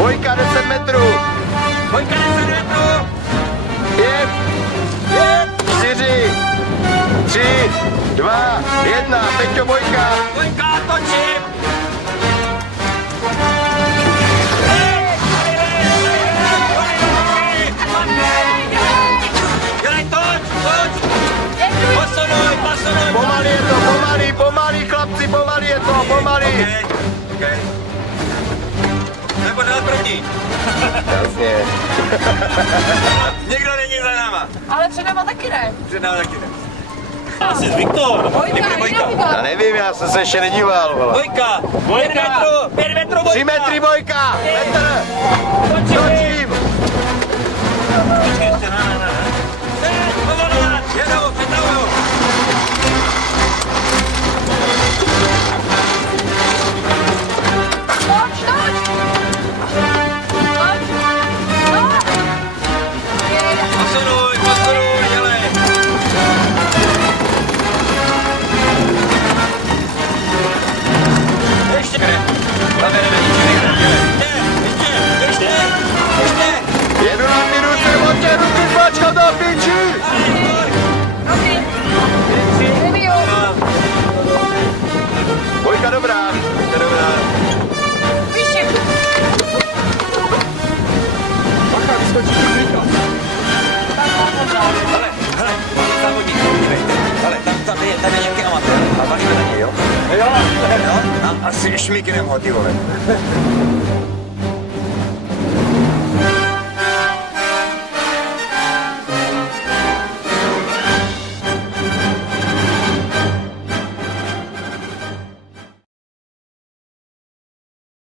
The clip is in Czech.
Dvojka 10 metrů. Dvojka 10 metrů. 5, 4, 3, 2, 1. Peťo, bojka. Dvojka, točím. Dělej, toč. Posunuj. Pomalý, chlapci, pomalý je to, pomalý. Okay. Nebo dál první. Jasně. Někdo není za náma. Ale před náma taky ne. Před náma taky ne. Asi Viktor. Já nevím, já jsem se ještě nedíval. Vole. Dvojka. 5 metrů dvojka. 3 metry bojka. Petr. Točím. Jedou, přetavuju. Posunuj, dělej. Ještě. Jedu na minuce, odtě ruky zmačka do piči. Bojka dobrá. Píši. Bacha, vyskočí klika. Hele, závodník, ale tam je nějaký amatér, a valíme na něj, jo? Jo? A asi šmíknem ho, ty vole.